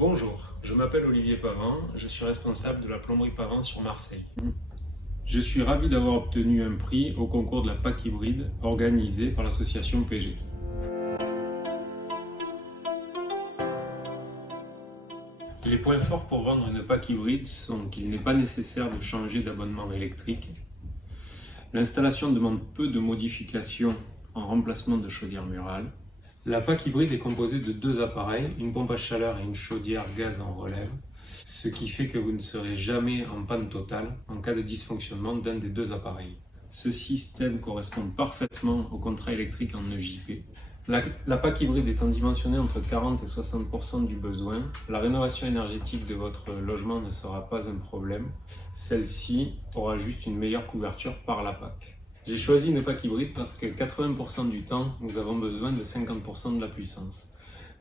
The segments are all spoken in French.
Bonjour, je m'appelle Olivier Pavin, je suis responsable de la plomberie Pavin sur Marseille. Je suis ravi d'avoir obtenu un prix au concours de la PAC hybride organisé par l'association PG. Les points forts pour vendre une PAC hybride sont qu'il n'est pas nécessaire de changer d'abonnement électrique. L'installation demande peu de modifications en remplacement de chaudière murale. La PAC hybride est composée de deux appareils, une pompe à chaleur et une chaudière gaz en relève, ce qui fait que vous ne serez jamais en panne totale en cas de dysfonctionnement d'un des deux appareils. Ce système correspond parfaitement au contrat électrique en EJP. La PAC hybride étant dimensionnée entre 40 et 60% du besoin, la rénovation énergétique de votre logement ne sera pas un problème. Celle-ci aura juste une meilleure couverture par la PAC. J'ai choisi une PAC hybride parce que 80% du temps, nous avons besoin de 50% de la puissance.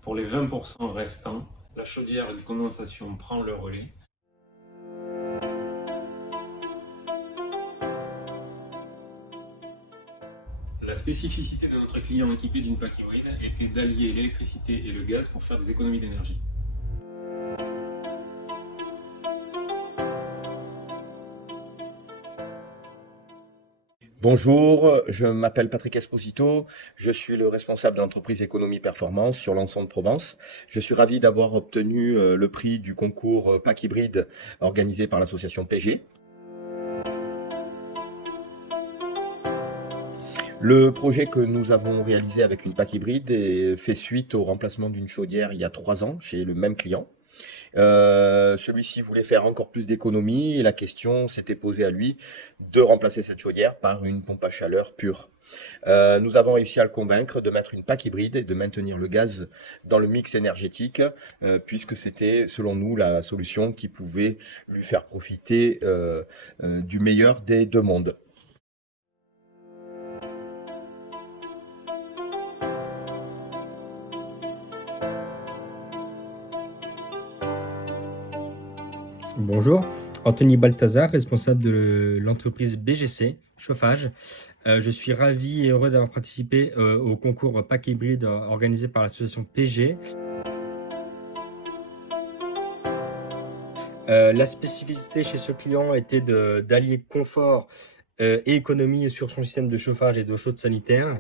Pour les 20% restants, la chaudière de condensation prend le relais. La spécificité de notre client équipé d'une PAC hybride était d'allier l'électricité et le gaz pour faire des économies d'énergie. Bonjour, je m'appelle Patrick Esposito, je suis le responsable de l'entreprise Économie Performance sur l'ensemble Provence. Je suis ravi d'avoir obtenu le prix du concours PAC hybride organisé par l'association PG. Le projet que nous avons réalisé avec une PAC hybride fait suite au remplacement d'une chaudière il y a 3 ans chez le même client. Celui-ci voulait faire encore plus d'économies et la question s'était posée à lui de remplacer cette chaudière par une pompe à chaleur pure. Nous avons réussi à le convaincre de mettre une PAC hybride et de maintenir le gaz dans le mix énergétique puisque c'était selon nous la solution qui pouvait lui faire profiter du meilleur des deux mondes. Bonjour, Anthony Balthazar, responsable de l'entreprise BGC Chauffage. Je suis ravi et heureux d'avoir participé au concours PAC hybride organisé par l'association PG. La spécificité chez ce client était d'allier confort et économie sur son système de chauffage et d'eau chaude sanitaire.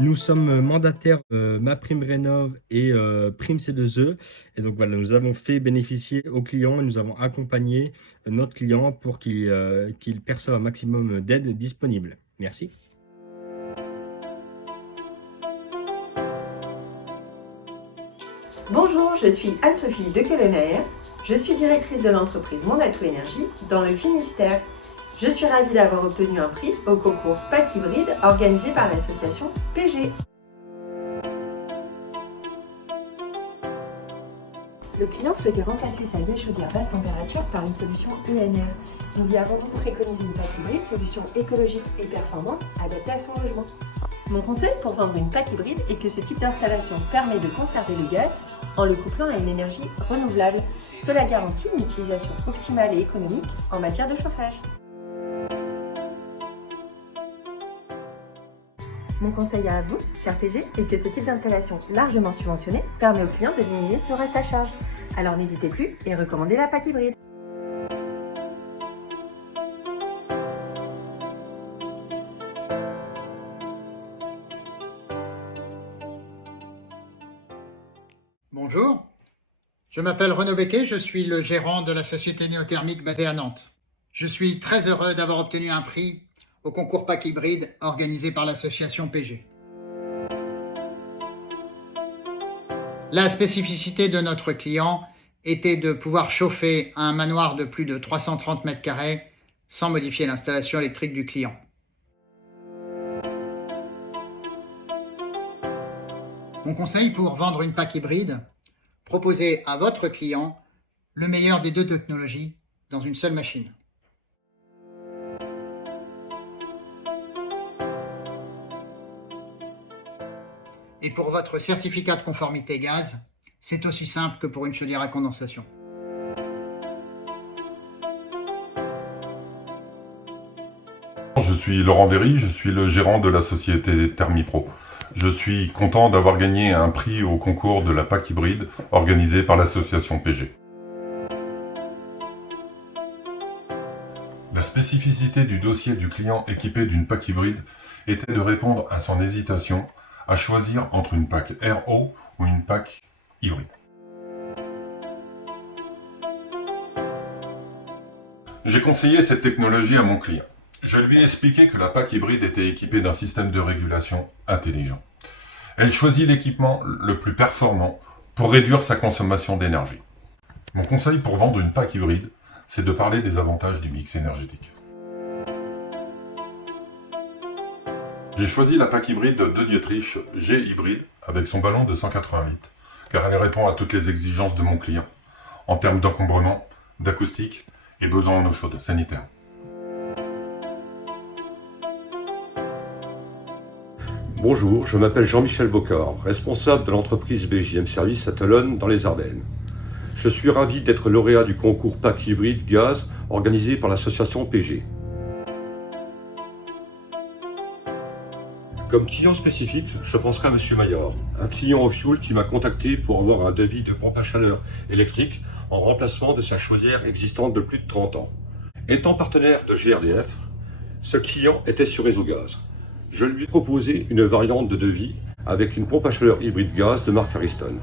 Nous sommes mandataires MaPrimeRénov et Prime C2E. Et donc voilà, nous avons fait bénéficier aux clients et nous avons accompagné notre client pour qu'il perçoive un maximum d'aide disponible. Merci. Bonjour, je suis Anne-Sophie Dequelenaer. Je suis directrice de l'entreprise Mondatou Énergie dans le Finistère. Je suis ravie d'avoir obtenu un prix au concours PAC hybride organisé par l'association PG. Le client souhaitait remplacer sa vieille chaudière basse température par une solution UNR. Nous lui avons donc préconisé une PAC hybride, solution écologique et performante adaptée à son logement. Mon conseil pour vendre une PAC hybride est que ce type d'installation permet de conserver le gaz en le couplant à une énergie renouvelable. Cela garantit une utilisation optimale et économique en matière de chauffage. Mon conseil à vous, cher PG, est que ce type d'installation largement subventionnée permet au client de diminuer son reste à charge. Alors n'hésitez plus et recommandez la PAC hybride. Bonjour, je m'appelle Renaud Becquet, je suis le gérant de la société néothermique basée à Nantes. Je suis très heureux d'avoir obtenu un prix au concours PAC hybride organisé par l'association PG. La spécificité de notre client était de pouvoir chauffer un manoir de plus de 330 m² sans modifier l'installation électrique du client. Mon conseil pour vendre une PAC hybride, proposez à votre client le meilleur des deux technologies dans une seule machine. Et pour votre certificat de conformité gaz, c'est aussi simple que pour une chaudière à condensation. Je suis Laurent Véry, je suis le gérant de la société Thermipro. Je suis content d'avoir gagné un prix au concours de la PAC hybride organisé par l'association PG. La spécificité du dossier du client équipé d'une PAC hybride était de répondre à son hésitation à choisir entre une PAC RO ou une PAC hybride. J'ai conseillé cette technologie à mon client. Je lui ai expliqué que la PAC hybride était équipée d'un système de régulation intelligent. Elle choisit l'équipement le plus performant pour réduire sa consommation d'énergie. Mon conseil pour vendre une PAC hybride, c'est de parler des avantages du mix énergétique. J'ai choisi la PAC hybride de Dietrich G hybride avec son ballon de 180 litres, car elle répond à toutes les exigences de mon client, en termes d'encombrement, d'acoustique et besoin en eau chaude sanitaire. Bonjour, je m'appelle Jean-Michel Bocard, responsable de l'entreprise BJM Service à Talonne dans les Ardennes. Je suis ravi d'être lauréat du concours PAC hybride gaz organisé par l'association PG. Comme client spécifique, je penserai à M. Maillard, un client au fioul qui m'a contacté pour avoir un devis de pompe à chaleur électrique en remplacement de sa chaudière existante de plus de 30 ans. Étant partenaire de GRDF, ce client était sur réseau gaz. Je lui ai proposé une variante de devis avec une pompe à chaleur hybride gaz de marque Ariston.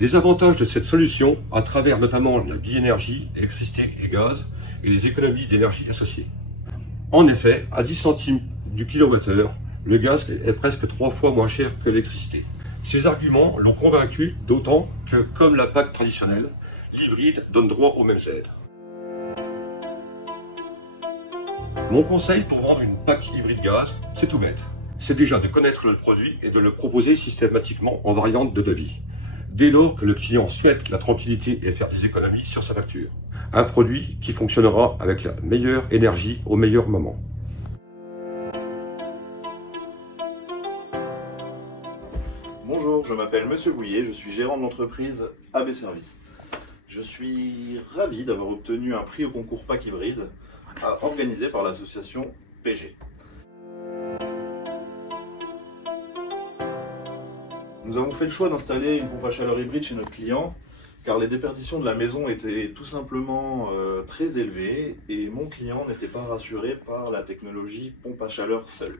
Les avantages de cette solution, à travers notamment la biénergie, électricité et gaz, et les économies d'énergie associées. En effet, à 10 centimes du kilowattheure, le gaz est presque 3 fois moins cher que l'électricité. Ces arguments l'ont convaincu, d'autant que, comme la PAC traditionnelle, l'hybride donne droit aux mêmes aides. Mon conseil pour vendre une PAC hybride gaz, c'est tout bête. C'est déjà de connaître le produit et de le proposer systématiquement en variante de devis, dès lors que le client souhaite la tranquillité et faire des économies sur sa facture. Un produit qui fonctionnera avec la meilleure énergie au meilleur moment. Bonjour, je m'appelle Monsieur Bouillet, je suis gérant de l'entreprise AB Service. Je suis ravi d'avoir obtenu un prix au concours PAC hybride organisé par l'association PG. Nous avons fait le choix d'installer une pompe à chaleur hybride chez notre client car les déperditions de la maison étaient tout simplement très élevées et mon client n'était pas rassuré par la technologie pompe à chaleur seule.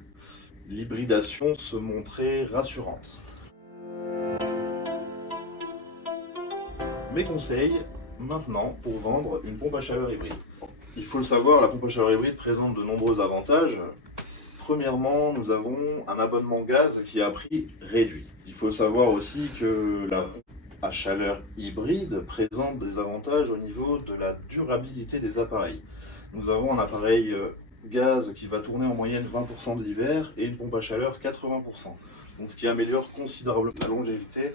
L'hybridation se montrait rassurante. Mes conseils maintenant pour vendre une pompe à chaleur hybride. Il faut le savoir, la pompe à chaleur hybride présente de nombreux avantages. Premièrement, nous avons un abonnement gaz qui a prix réduit. Il faut savoir aussi que la pompe à chaleur hybride présente des avantages au niveau de la durabilité des appareils. Nous avons un appareil gaz qui va tourner en moyenne 20% de l'hiver et une pompe à chaleur 80%. Donc ce qui améliore considérablement la longévité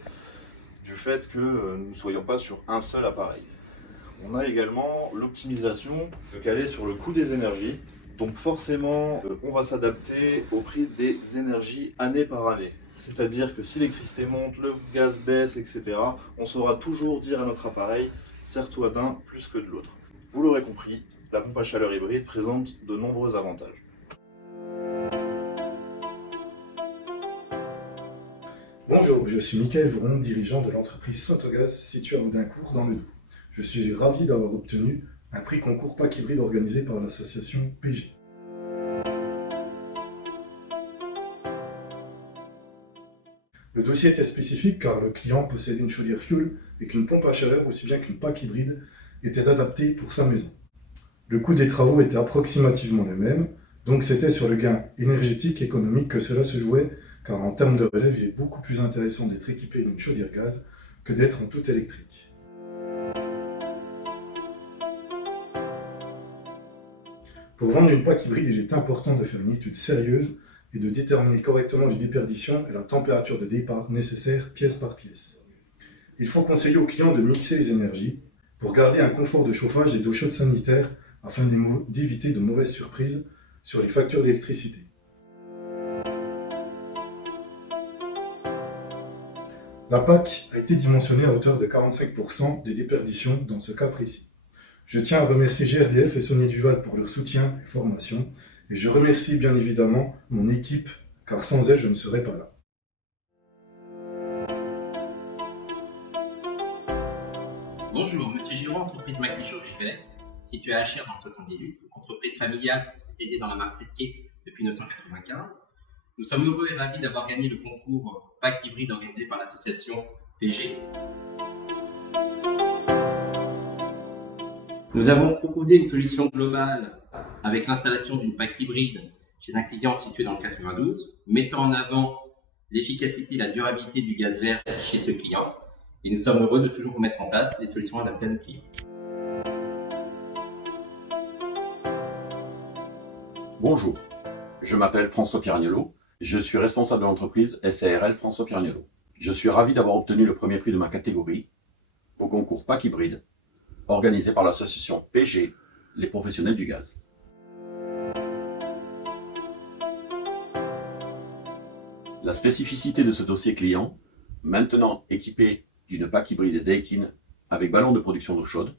du fait que nous ne soyons pas sur un seul appareil. On a également l'optimisation calée sur le coût des énergies. Donc forcément, on va s'adapter au prix des énergies année par année. C'est-à-dire que si l'électricité monte, le gaz baisse, etc., on saura toujours dire à notre appareil « sers-toi d'un plus que de l'autre ». Vous l'aurez compris, la pompe à chaleur hybride présente de nombreux avantages. Bonjour, je suis Mickaël Vouron, dirigeant de l'entreprise Sointogaz située à Audincourt dans le Doubs. Je suis ravi d'avoir obtenu un prix concours PAC hybride organisé par l'association PG. Le dossier était spécifique car le client possédait une chaudière fuel et qu'une pompe à chaleur aussi bien qu'une PAC hybride était adaptée pour sa maison. Le coût des travaux était approximativement le même, donc c'était sur le gain énergétique et économique que cela se jouait car en termes de relève, il est beaucoup plus intéressant d'être équipé d'une chaudière gaz que d'être en tout électrique. Pour vendre une PAC hybride, il est important de faire une étude sérieuse et de déterminer correctement les déperditions et la température de départ nécessaire pièce par pièce. Il faut conseiller aux clients de mixer les énergies pour garder un confort de chauffage et d'eau chaude sanitaire afin d'éviter de mauvaises surprises sur les factures d'électricité. La PAC a été dimensionnée à hauteur de 45% des déperditions dans ce cas précis. Je tiens à remercier GRDF et Sony Duval pour leur soutien et formation, et je remercie bien évidemment mon équipe, car sans elle, je ne serais pas là. Bonjour, Monsieur Giraud, entreprise Maxi Chauffe Gibelec, située à Achères dans le 78, entreprise familiale spécialisée dans la marque Fresquier depuis 1995. Nous sommes heureux et ravis d'avoir gagné le concours Pack Hybride organisé par l'association PG. Nous avons proposé une solution globale avec l'installation d'une Pack Hybride chez un client situé dans le 92, mettant en avant l'efficacité et la durabilité du gaz vert chez ce client. Et nous sommes heureux de toujours mettre en place des solutions adaptées à nos clients. Bonjour, je m'appelle François Pierniolo, je suis responsable de l'entreprise SARL François Pierniolo. Je suis ravi d'avoir obtenu le premier prix de ma catégorie au concours Pack Hybride, organisé par l'association PG, les professionnels du gaz. La spécificité de ce dossier client, maintenant équipé d'une Pack Hybride Daikin avec ballon de production d'eau chaude,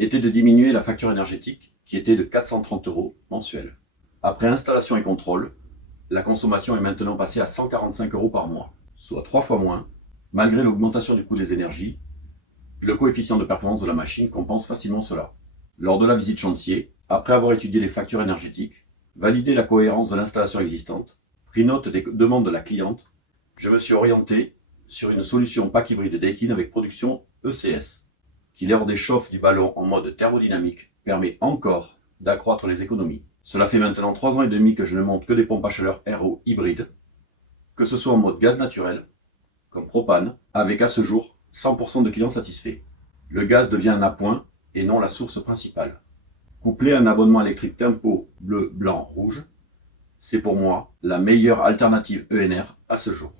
était de diminuer la facture énergétique qui était de 430 € mensuels. Après installation et contrôle, la consommation est maintenant passée à 145 € par mois, soit 3 fois moins, malgré l'augmentation du coût des énergies. Le coefficient de performance de la machine compense facilement cela. Lors de la visite chantier, après avoir étudié les factures énergétiques, validé la cohérence de l'installation existante, pris note des demandes de la cliente, je me suis orienté sur une solution Pack Hybride Daikin avec production ECS, qui lors des chauffes du ballon en mode thermodynamique permet encore d'accroître les économies. Cela fait maintenant 3 ans et demi que je ne monte que des pompes à chaleur RO hybrides, que ce soit en mode gaz naturel, comme propane, avec à ce jour 100% de clients satisfaits. Le gaz devient un appoint et non la source principale. Couplé à un abonnement électrique Tempo bleu, blanc, rouge, c'est pour moi la meilleure alternative ENR à ce jour.